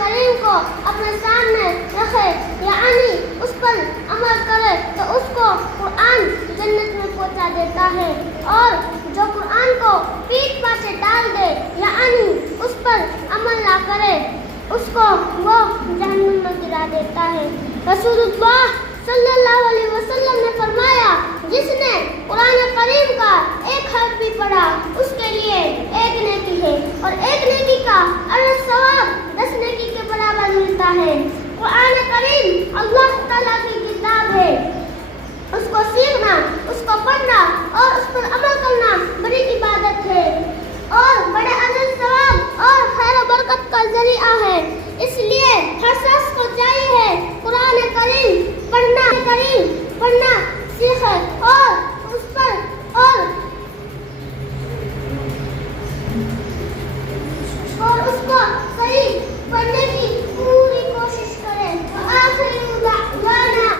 کریم کو اپنے سامنے رکھے یعنی اس پر عمل کرے تو اس کو قرآن جنت میں پہنچا دیتا ہے، اور جو قرآن کو پیٹھ پاچھے ڈال دے یعنی اس پر عمل نہ کرے اس کو وہ جہنم میں گرا دیتا ہے۔ رسول اللہ صلی اللہ علیہ وسلم نے فرمایا، جس نے قرآن کریم کا ایک حرف بھی پڑھا اس کے